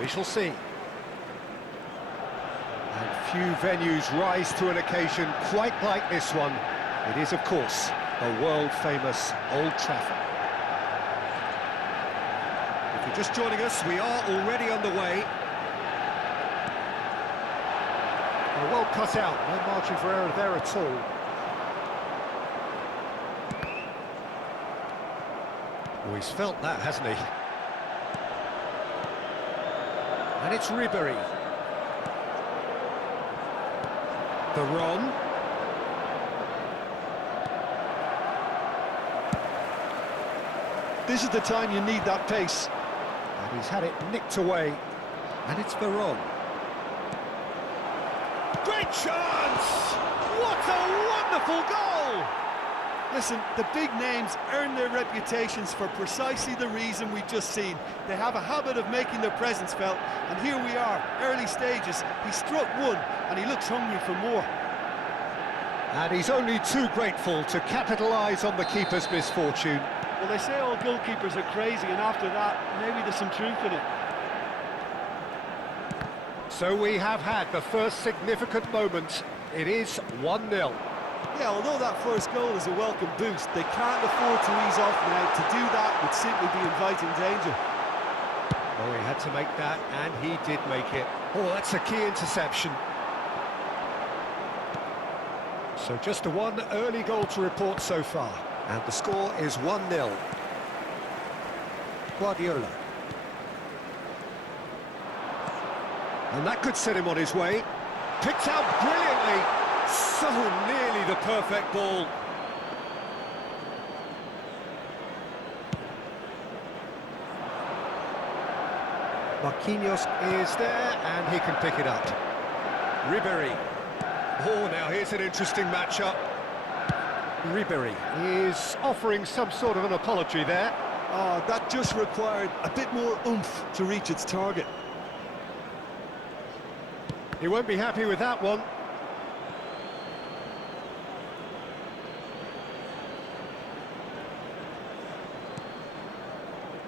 We shall see. And few venues rise to an occasion quite like this one. It is, of course, the world-famous Old Trafford. If you're just joining us, we are already underway. Well cut out, no margin for error there at all. Oh, he's felt that, hasn't he? And it's Ribéry. Veron. This is the time you need that pace. And he's had it nicked away. And it's Veron. Great chance! What a wonderful goal! Listen, the big names earn their reputations for precisely the reason we've just seen. They have a habit of making their presence felt, and here we are, early stages. He struck one, and he looks hungry for more. And he's only too grateful to capitalise on the keeper's misfortune. Well, they say all goalkeepers are crazy, and after that, maybe there's some truth in it. So we have had the first significant moment. It is 1-0. Yeah, although that first goal is a welcome boost, they can't afford to ease off now. To do that would simply be inviting danger. Oh, he had to make that, and he did make it. Oh, that's a key interception. So just the one early goal to report so far. And the score is 1-0. Guardiola. And that could set him on his way. Picked out brilliantly. So nearly the perfect ball. Marquinhos is there, and he can pick it up. Ribéry. Oh, now here's an interesting matchup. Ribéry is offering some sort of an apology there. Oh, that just required a bit more oomph to reach its target. He won't be happy with that one.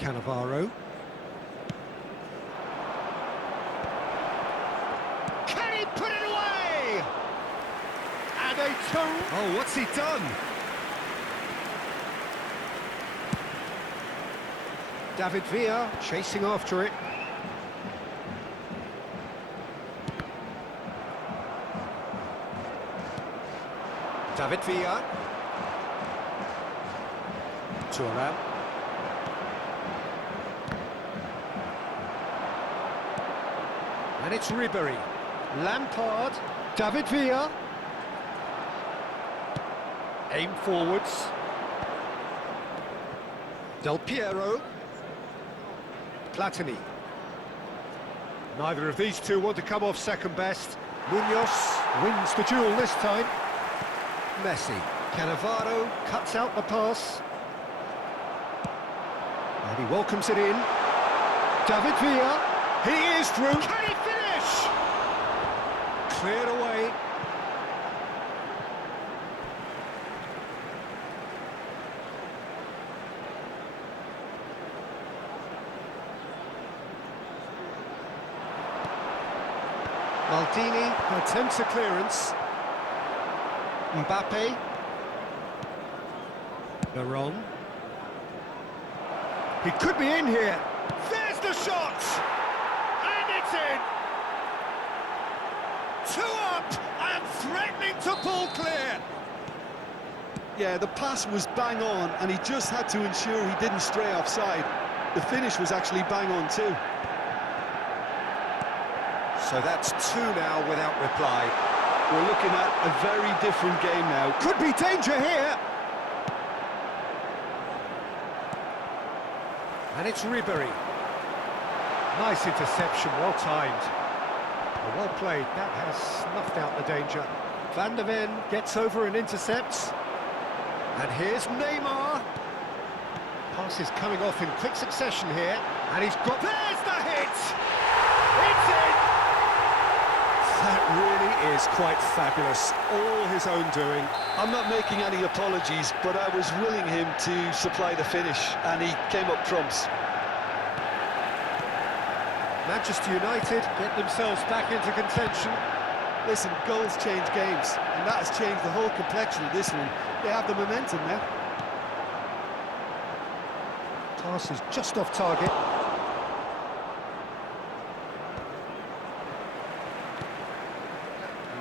Cannavaro. Can he put it away? And a two. Oh, what's he done? David Villa chasing after it. David Villa. Thuram. And it's Ribéry. Lampard. David Villa. Aim forwards. Del Piero. Platini. Neither of these two want to come off second best. Munoz wins the duel this time. Messi. Cannavaro cuts out the pass. And he welcomes it in. David Villa. He is through. Can he finish? Cleared away. Maldini attempts a clearance. Mbappe. Veron. He could be in here. There's the shot! And it's in! 2 up and threatening to pull clear. Yeah, the pass was bang on, and he just had to ensure he didn't stray offside. The finish was actually bang on too. So that's 2 now without reply. We're looking at a very different game now. Could be danger here. And it's Ribéry. Nice interception, well timed. Well played, that has snuffed out the danger. Van de Ven gets over and intercepts. And here's Neymar. Pass is coming off in quick succession here. And he's got... There's the hit! It's in! That really is quite fabulous. All his own doing. I'm not making any apologies, but I was willing him to supply the finish, and he came up trumps. Manchester United get themselves back into contention. Listen, goals change games, and that has changed the whole complexion of this one. They have the momentum now. Pass is just off target.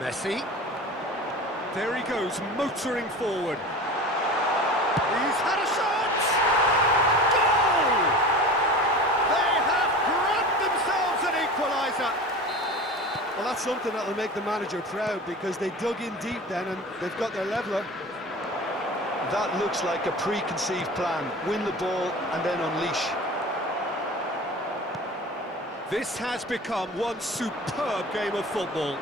Messi. There he goes, motoring forward. He's had a shot! Goal! They have grabbed themselves an equaliser. Well, that's something that'll make the manager proud, because they dug in deep then and they've got their leveller. That looks like a preconceived plan. Win the ball and then unleash. This has become one superb game of football.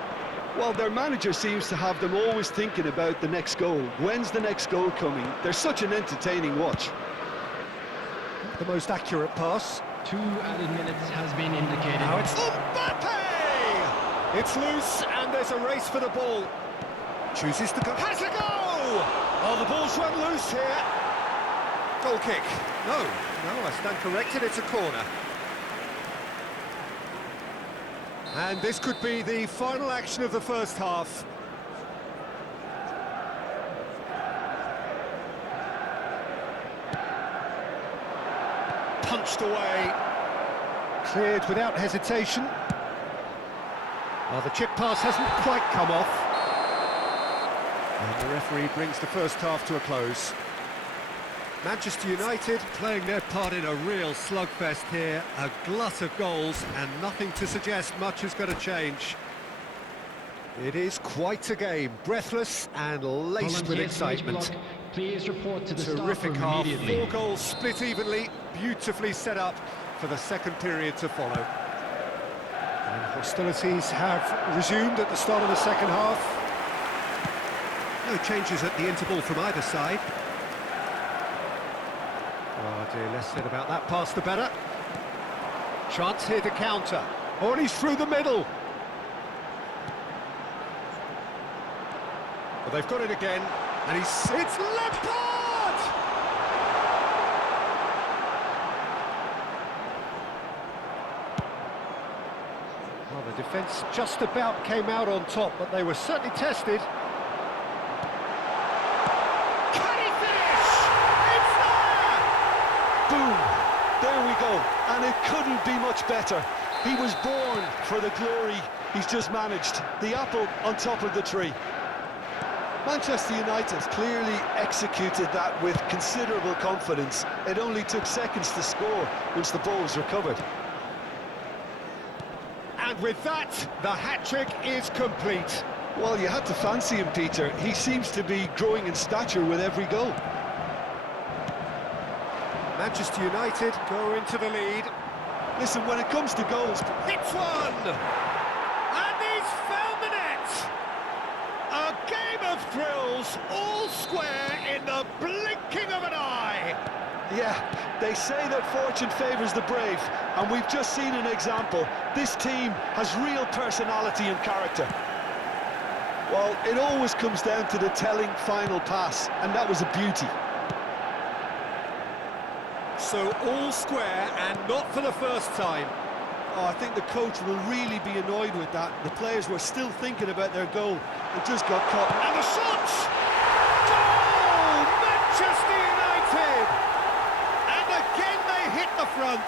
Well, their manager seems to have them always thinking about the next goal. When's the next goal coming? They're such an entertaining watch. The most accurate pass. 2 added minutes has been indicated. Now it's Mbappe! It's loose and there's a race for the ball. Chooses to go. Has a go! Oh, the ball's run loose here. Goal kick. No, I stand corrected, it's a corner. And this could be the final action of the first half. Punched away. Cleared without hesitation. Oh, the chip pass hasn't quite come off. And the referee brings the first half to a close. Manchester United playing their part in a real slugfest here. A glut of goals and nothing to suggest much is going to change. It is quite a game, breathless and laced with excitement. Please report to the Terrific staffer half, immediately. 4 goals split evenly, beautifully set up for the second period to follow. And hostilities have resumed at the start of the second half. No changes at the interval from either side. Oh dear, less said about that pass the better. Chance here to counter. Oh, and he's through the middle. Well, they've got it again, and it's Lampard! Well, the defence just about came out on top, but they were certainly tested. Can he finish? It's there! Boom! There we go. And it couldn't be much better. He was born for the glory he's just managed. The apple on top of the tree. Manchester United clearly executed that with considerable confidence. It only took seconds to score once the ball was recovered. And with that, the hat-trick is complete. Well, you had to fancy him, Peter. He seems to be growing in stature with every goal. Manchester United go into the lead. Listen, when it comes to goals... Hits one! And he's found the net! A game of thrills, all square in the blinking of an eye! Yeah, they say that fortune favours the brave, and we've just seen an example. This team has real personality and character. Well, it always comes down to the telling final pass, and that was a beauty. So all square, and not for the first time. Oh, I think the coach will really be annoyed with that. The players were still thinking about their goal and just got caught. And the shot! Goal! Manchester United! And again they hit the front.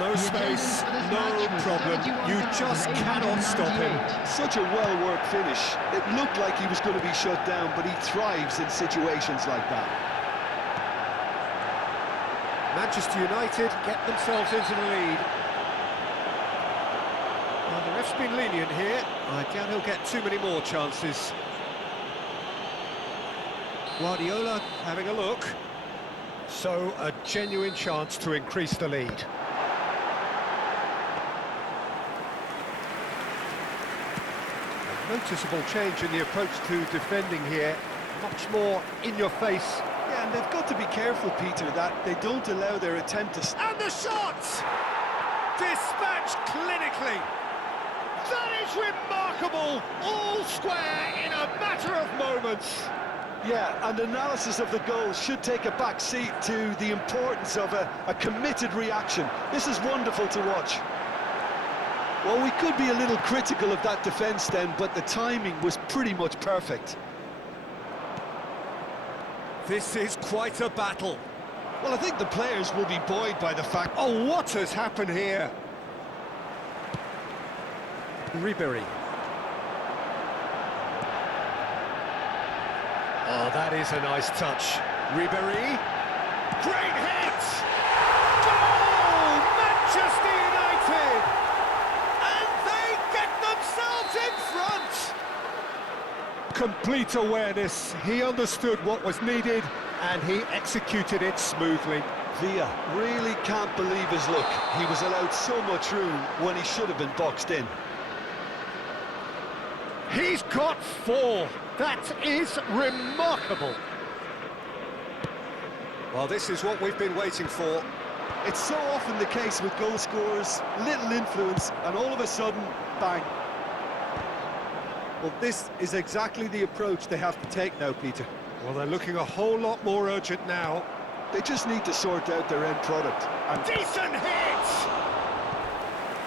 No space, no problem. You just cannot stop him. Such a well-worked finish. It looked like he was going to be shut down, but he thrives in situations like that. Manchester United get themselves into the lead. Well, the ref's been lenient here. I doubt he'll get too many more chances. Guardiola having a look. So, a genuine chance to increase the lead. A noticeable change in the approach to defending here. Much more in your face. Yeah, and they've got to be careful, Peter, that they don't allow their attempt to... And the shot! Dispatched clinically. That is remarkable. All square in a matter of moments. Yeah, and analysis of the goal should take a back seat to the importance of a committed reaction. This is wonderful to watch. Well, we could be a little critical of that defence then, but the timing was pretty much perfect. This is quite a battle. Well, I think the players will be buoyed by the fact... Oh, what has happened here? Ribery. Oh, that is a nice touch. Ribery. Great hit! Goal! Manchester United! And they get themselves in front! Complete awareness. He understood what was needed and he executed it smoothly. Villa really can't believe his luck. He was allowed so much room when he should have been boxed in. He's got 4. That is remarkable. Well, this is what we've been waiting for. It's so often the case with goal scorers, little influence, and all of a sudden, bang. Well, this is exactly the approach they have to take now, Peter. Well, they're looking a whole lot more urgent now. They just need to sort out their end product. And decent hit!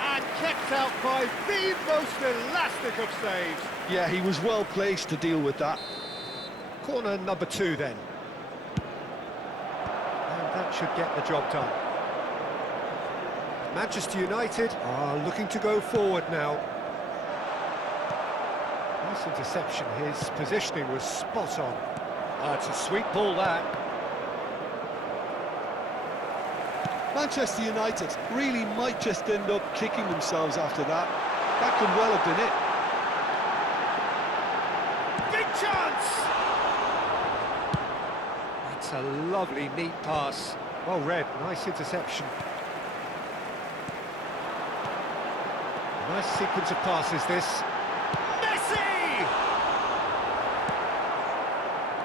And kept out by the most elastic of saves. Yeah, he was well placed to deal with that. Corner number 2 then. And that should get the job done. Manchester United are looking to go forward now. Nice interception, his positioning was spot on. It's a sweet ball, that. Manchester United really might just end up kicking themselves after that. That could well have been it. Big chance! That's a lovely, neat pass. Well read, nice interception. Nice sequence of passes, this. Messi!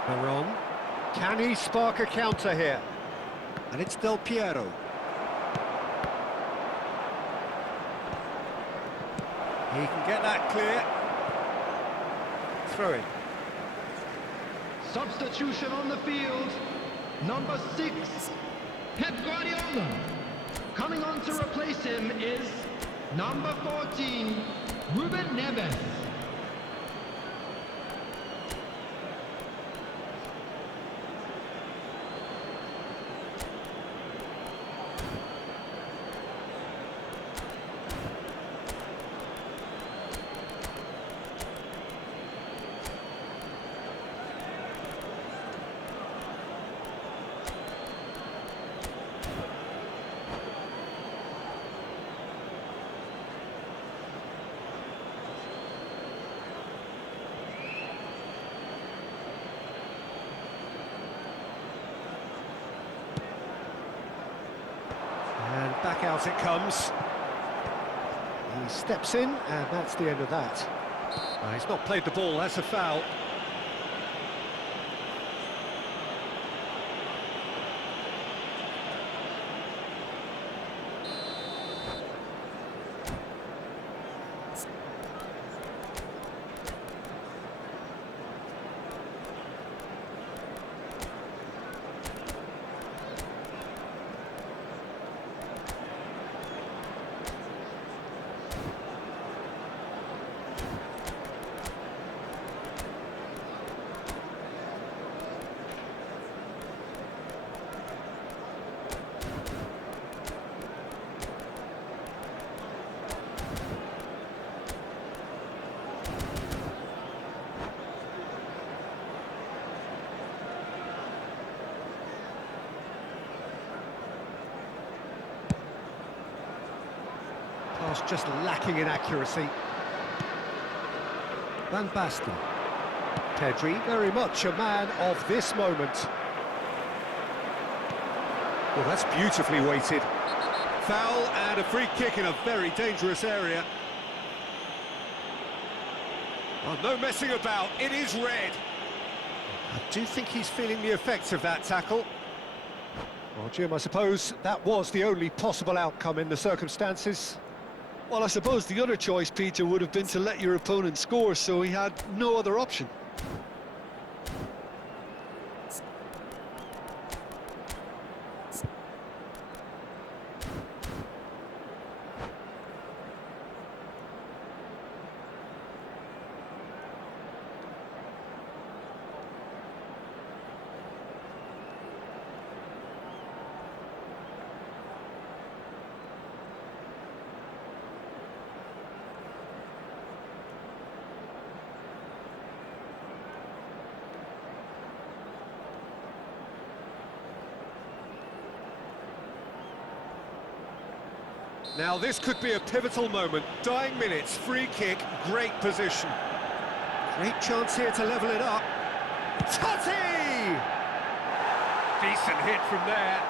Veron. Can he spark a counter here? And it's Del Piero. He can get that clear. Throw in. Substitution on the field. Number 6, Pep Guardiola. Coming on to replace him is number 14, Ruben Neves. And back out it comes. He steps in, and that's the end of that. He's not played the ball, that's a foul. Pass just lacking in accuracy. Van Basten. Pedri, very much a man of this moment. Well, that's beautifully weighted. Foul and a free kick in a very dangerous area. Oh, no messing about, it is red. I do think he's feeling the effects of that tackle. Well, Jim, I suppose that was the only possible outcome in the circumstances. Well, I suppose the other choice, Peter, would have been to let your opponent score, so he had no other option. Now this could be a pivotal moment. Dying minutes, free kick, great position. Great chance here to level it up. Totti! Decent hit from there.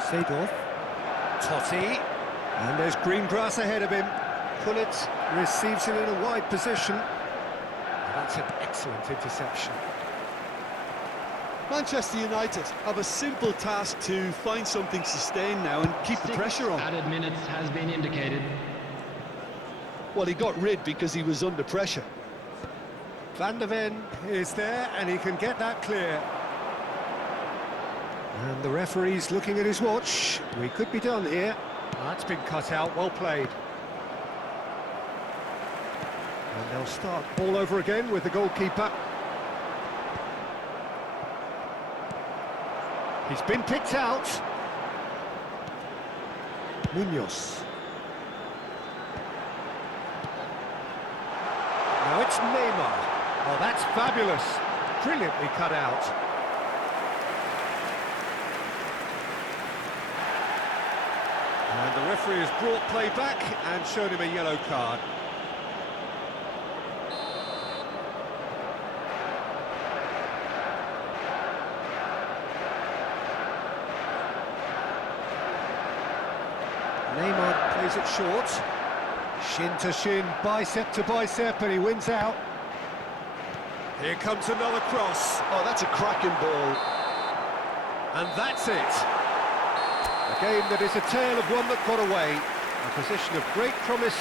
Seedorf. Totti. And there's green grass ahead of him. Pullet receives it in a wide position. That's an excellent interception. Manchester United have a simple task to find something sustained now and keep the pressure on. Added minutes has been indicated. Well, he got rid because he was under pressure. Van der Ven is there and he can get that clear. And the referee's looking at his watch. We could be done here. That's been cut out, well played. And they'll start all over again with the goalkeeper. He's been picked out. Munoz. Now it's Neymar. Oh, that's fabulous. Brilliantly cut out. And the referee has brought play back and shown him a yellow card. Neymar plays it short. Shin to shin, bicep to bicep, and he wins out. Here comes another cross. Oh, that's a cracking ball. And that's it. A game that is a tale of one that got away. A position of great promise.